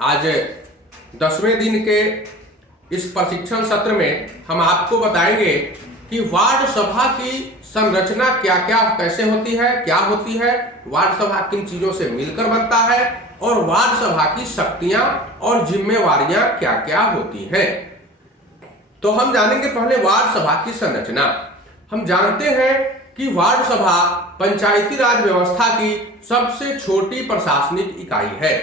आज 10वें दिन के इस प्रशिक्षण सत्र में हम आपको बताएंगे कि वार्ड सभा की संरचना क्या क्या कैसे होती है, क्या होती है, वार्ड सभा किन चीजों से मिलकर बनता है और वार्ड सभा की शक्तियां और जिम्मेवारियां क्या क्या होती हैं। तो हम जानेंगे पहले वार्ड सभा की संरचना। हम जानते हैं कि वार्ड सभा पंचायती राज व्यवस्था की सबसे छोटी प्रशासनिक इकाई है।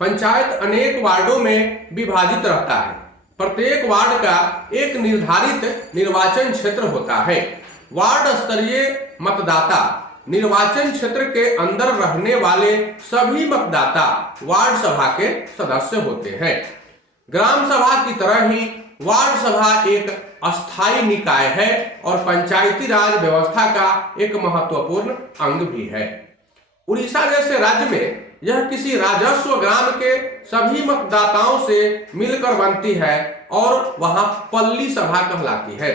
पंचायत अनेक वार्डों में विभाजित रहता है। प्रत्येक वार्ड का एक निर्धारित निर्वाचन क्षेत्र होता है। वार्ड स्तरीय मतदाता निर्वाचन क्षेत्र के अंदर रहने वाले सभी मतदाता वार्ड सभा के सदस्य होते हैं। ग्राम सभा की तरह ही वार्ड सभा एक अस्थायी निकाय है और पंचायती राज व्यवस्था का एक महत्वपूर्ण अंग भी है। उड़ीसा जैसे राज्य में यह किसी राजस्व ग्राम के सभी मतदाताओं से मिलकर बनती है और वहां पल्ली सभा कहलाती है।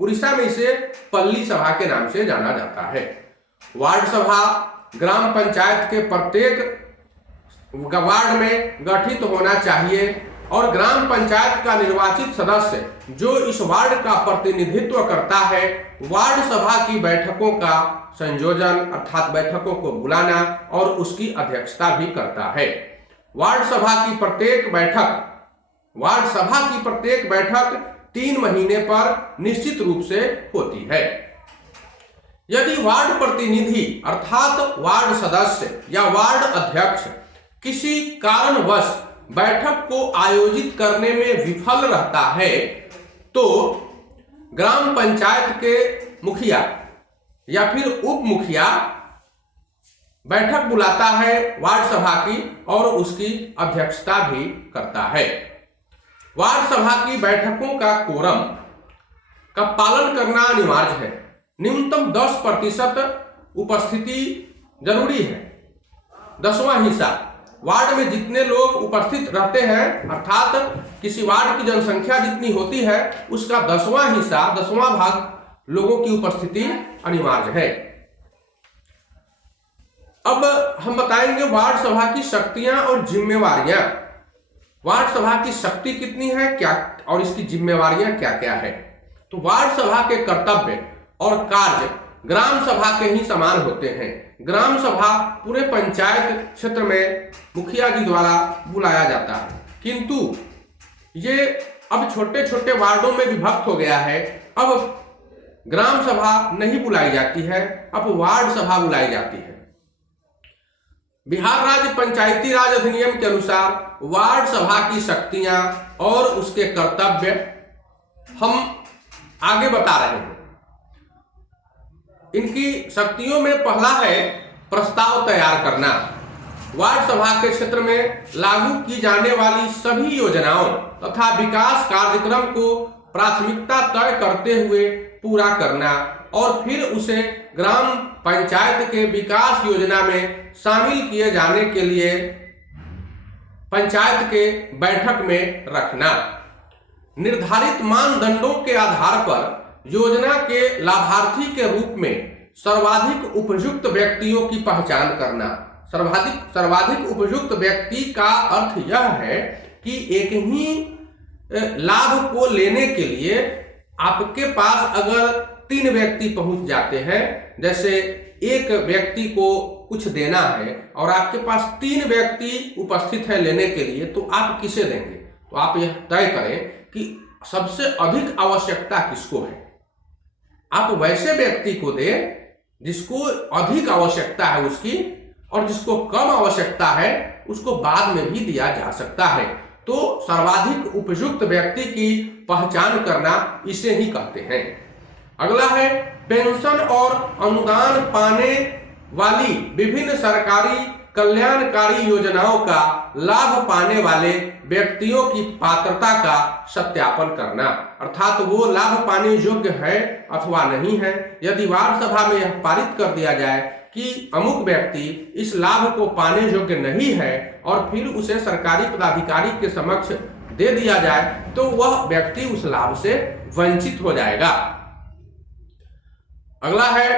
उड़ीसा में इसे पल्ली सभा के नाम से जाना जाता है। वार्ड सभा ग्राम पंचायत के प्रत्येक वार्ड में गठित होना चाहिए और ग्राम पंचायत का निर्वाचित सदस्य जो इस वार्ड का प्रतिनिधित्व करता है, वार्ड सभा की बैठकों का संयोजन अर्थात बैठकों को बुलाना और उसकी अध्यक्षता भी करता है। वार्ड सभा की प्रत्येक बैठक 3 महीने पर निश्चित रूप से होती है। यदि वार्ड प्रतिनिधि अर्थात वार्ड सदस्य या वार्ड अध्यक्ष किसी कारणवश बैठक को आयोजित करने में विफल रहता है तो ग्राम पंचायत के मुखिया या फिर उप मुखिया बैठक बुलाता है वार्ड सभा की और उसकी अध्यक्षता भी करता है। वार्ड सभा की बैठकों का कोरम का पालन करना अनिवार्य है। न्यूनतम 10% उपस्थिति जरूरी है। 10वां हिस्सा वार्ड में जितने लोग उपस्थित रहते हैं अर्थात किसी वार्ड की जनसंख्या जितनी होती है उसका 10वां हिस्सा 10वां भाग लोगों की उपस्थिति अनिवार्य है। अब हम बताएंगे वार्ड सभा की शक्तियां और जिम्मेवारियां। वार्ड सभा की शक्ति कितनी है क्या और इसकी जिम्मेवारियां क्या क्या है। तो वार्ड सभा के कर्तव्य और कार्य ग्राम सभा के ही समान होते हैं। ग्राम सभा पूरे पंचायत क्षेत्र में मुखिया जी द्वारा बुलाया जाता है, किंतु ये अब छोटे छोटे वार्डों में विभक्त हो गया है। अब ग्राम सभा नहीं बुलाई जाती है, अब वार्ड सभा बुलाई जाती है। बिहार राज्य पंचायती राज अधिनियम के अनुसार वार्ड सभा की शक्तियां और उसके कर्तव्य हम आगे बता रहे हैं। इनकी शक्तियों में पहला है प्रस्ताव तैयार करना। वार्ड सभा के क्षेत्र में लागू की जाने वाली सभी योजनाओं तथा विकास कार्यक्रम को प्राथमिकता तय करते हुए पूरा करना और फिर उसे ग्राम पंचायत के विकास योजना में शामिल किए जाने के लिए पंचायत के बैठक में रखना। निर्धारित मानदंडों के आधार पर योजना के लाभार्थी के रूप में सर्वाधिक उपयुक्त व्यक्तियों की पहचान करना। सर्वाधिक उपयुक्त व्यक्ति का अर्थ यह है कि एक ही लाभ को लेने के लिए आपके पास अगर 3 व्यक्ति पहुंच जाते हैं, जैसे एक व्यक्ति को कुछ देना है और आपके पास 3 व्यक्ति उपस्थित है लेने के लिए, तो आप किसे देंगे? तो आप यह तय करें कि सबसे अधिक आवश्यकता किसको है। आप वैसे व्यक्ति को दें जिसको अधिक आवश्यकता है उसकी, और जिसको कम आवश्यकता है उसको बाद में भी दिया जा सकता है। तो सर्वाधिक उपयुक्त व्यक्ति की पहचान करना इसे ही कहते हैं। अगला है पेंशन और अनुदान पाने वाली विभिन्न सरकारी कल्याणकारी योजनाओं का लाभ पाने वाले व्यक्तियों की पात्रता का सत्यापन करना, अर्थात वो लाभ पाने योग्य है अथवा नहीं है। यदि वार्ड सभा में यह पारित कर दिया जाए कि अमुक व्यक्ति इस लाभ को पाने योग्य नहीं है और फिर उसे सरकारी पदाधिकारी के समक्ष दे दिया जाए तो वह व्यक्ति उस लाभ से वंचित हो जाएगा। अगला है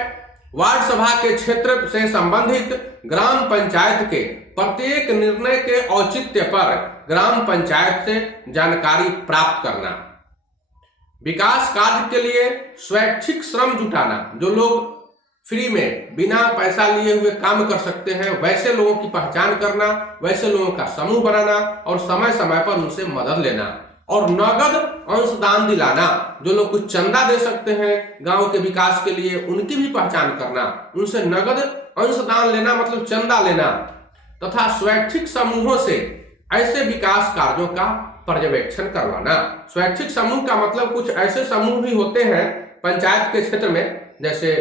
वार्ड सभा के क्षेत्र से संबंधित ग्राम पंचायत के प्रत्येक निर्णय के औचित्य पर ग्राम पंचायत से जानकारी प्राप्त करना। विकास कार्य के लिए स्वैच्छिक श्रम जुटाना, जो लोग फ्री में बिना पैसा लिए हुए काम कर सकते हैं, वैसे लोगों की पहचान करना, वैसे लोगों का समूह बनाना और समय समय पर उनसे मदद लेना। और नगद अंशदान दिलाना, जो लोग कुछ चंदा दे सकते हैं गांव के विकास के लिए, उनकी भी पहचान करना, उनसे नगद अंशदान लेना मतलब चंदा लेना। तथा स्वैच्छिक समूहों से ऐसे विकास कार्यों का पर्यवेक्षण करवाना। स्वैच्छिक समूह का मतलब कुछ ऐसे समूह भी होते हैं पंचायत के क्षेत्र में, जैसे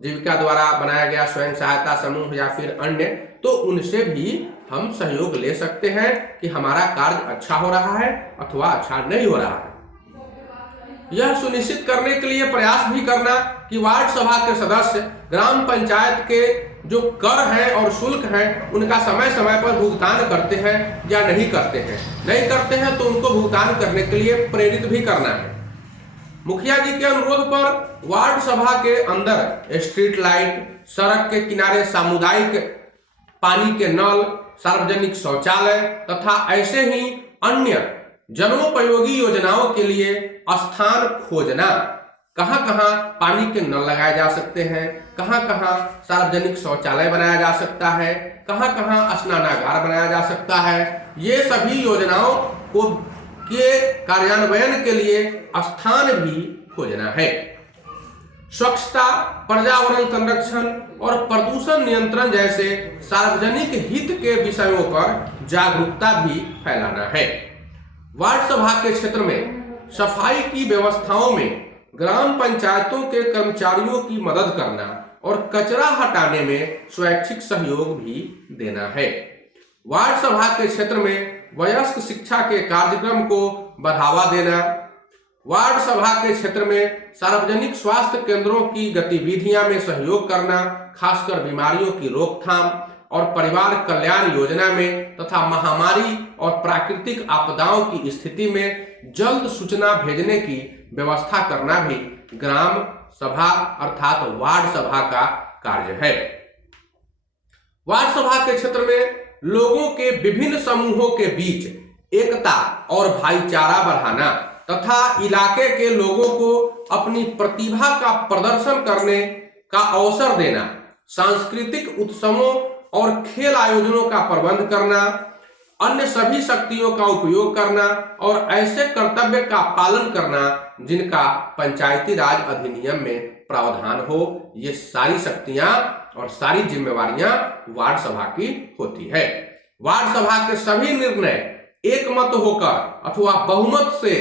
जीविका द्वारा बनाया गया स्वयं सहायता समूह या फिर अन्य, तो उनसे भी हम सहयोग ले सकते हैं कि हमारा कार्य अच्छा हो रहा है अथवा अच्छा नहीं हो रहा है। यह सुनिश्चित करने के लिए प्रयास भी करना कि वार्ड सभा के सदस्य ग्राम पंचायत के जो कर हैं और शुल्क हैं उनका समय समय पर भुगतान करते हैं या नहीं करते हैं। नहीं करते हैं तो उनको भुगतान करने के लिए प्रेरित भी करना है। मुखिया जी के अनुरोध पर वार्ड सभा के अंदर स्ट्रीट लाइट, सड़क के किनारे सामुदायिक पानी के नल, सार्वजनिक शौचालय तथा ऐसे ही अन्य जनोपयोगी योजनाओं के लिए स्थान खोजना। कहां कहां पानी के नल लगाए जा सकते हैं, कहां कहां सार्वजनिक शौचालय बनाया जा सकता है, कहां कहां स्नानागार बनाया जा सकता है, ये सभी योजनाओं को के कार्यान्वयन के लिए स्थान भी खोजना है। स्वच्छता, पर्यावरण संरक्षण और प्रदूषण नियंत्रण जैसे सार्वजनिक हित के विषयों पर जागरूकता भी फैलाना है। वार्ड सभा के क्षेत्र में सफाई की व्यवस्थाओं में ग्राम पंचायतों के कर्मचारियों की मदद करना और कचरा हटाने में स्वैच्छिक सहयोग भी देना है। वार्ड सभा के क्षेत्र में वयस्क शिक्षा के कार्यक्रम को बढ़ावा देना। वार्ड सभा के क्षेत्र में सार्वजनिक स्वास्थ्य केंद्रों की गतिविधियां में सहयोग करना, खासकर बीमारियों की रोकथाम और परिवार कल्याण योजना में तथा महामारी और प्राकृतिक आपदाओं की स्थिति में जल्द सूचना भेजने की व्यवस्था करना भी ग्राम सभा अर्थात वार्ड सभा का कार्य है। वार्ड सभा के क्षेत्र में लोगों के विभिन्न समूहों के बीच एकता और भाईचारा बढ़ाना तथा इलाके के लोगों को अपनी प्रतिभा का प्रदर्शन करने का अवसर देना, सांस्कृतिक उत्सवों और खेल आयोजनों का प्रबंध करना, अन्य सभी शक्तियों का उपयोग करना और ऐसे कर्तव्य का पालन करना जिनका पंचायती राज अधिनियम में प्रावधान हो। ये सारी शक्तियां और सारी जिम्मेवारियां वार्ड सभा की होती है। वार्ड सभा के सभी निर्णय एक मत होकर अथवा बहुमत से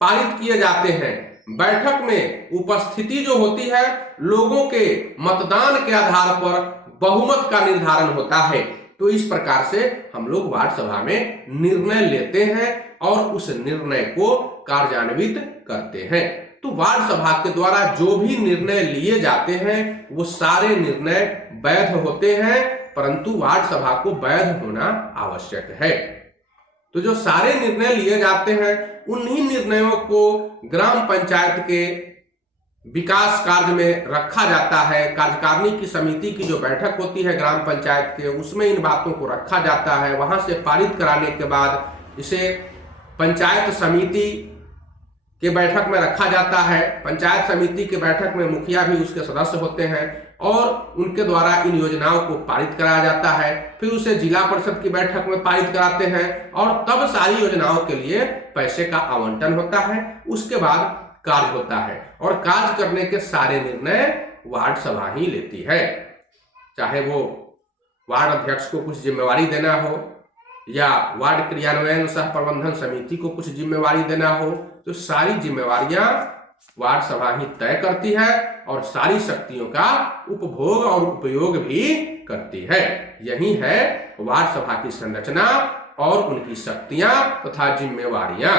पारित किए जाते हैं। बैठक में उपस्थिति जो होती है लोगों के मतदान के आधार पर बहुमत का निर्धारण होता है। तो इस प्रकार से हम लोग वार्ड सभा में निर्णय लेते हैं और उस निर्णय को कार्यान्वित करते हैं। तो वार्ड सभा के द्वारा जो भी निर्णय लिए जाते हैं वो सारे निर्णय वैध होते हैं, परंतु वार्ड सभा को वैध होना आवश्यक है। तो जो सारे निर्णय लिए जाते हैं उन्हीं निर्णयों को ग्राम पंचायत के विकास कार्य में रखा जाता है। कार्यकारिणी की समिति की जो बैठक होती है ग्राम पंचायत के, उसमें इन बातों को रखा जाता है। वहां से पारित कराने के बाद इसे पंचायत समिति के बैठक में रखा जाता है। पंचायत समिति के बैठक में मुखिया भी उसके सदस्य होते हैं और उनके द्वारा इन योजनाओं को पारित कराया जाता है। फिर उसे जिला परिषद की बैठक में पारित कराते हैं और तब सारी योजनाओं के लिए पैसे का आवंटन होता है। उसके बाद कार्य होता है और कार्य करने के सारे निर्णय वार्ड सभा ही लेती है। चाहे वो वार्ड अध्यक्ष को कुछ जिम्मेवारी देना हो या वार्ड क्रियान्वयन सह प्रबंधन समिति को कुछ जिम्मेवारी देना हो, तो सारी जिम्मेवारियां वार्ड सभा ही तय करती है और सारी शक्तियों का उपभोग और उपयोग भी करती है। यही है वार्ड सभा की संरचना और उनकी शक्तियां तथा जिम्मेवारियां।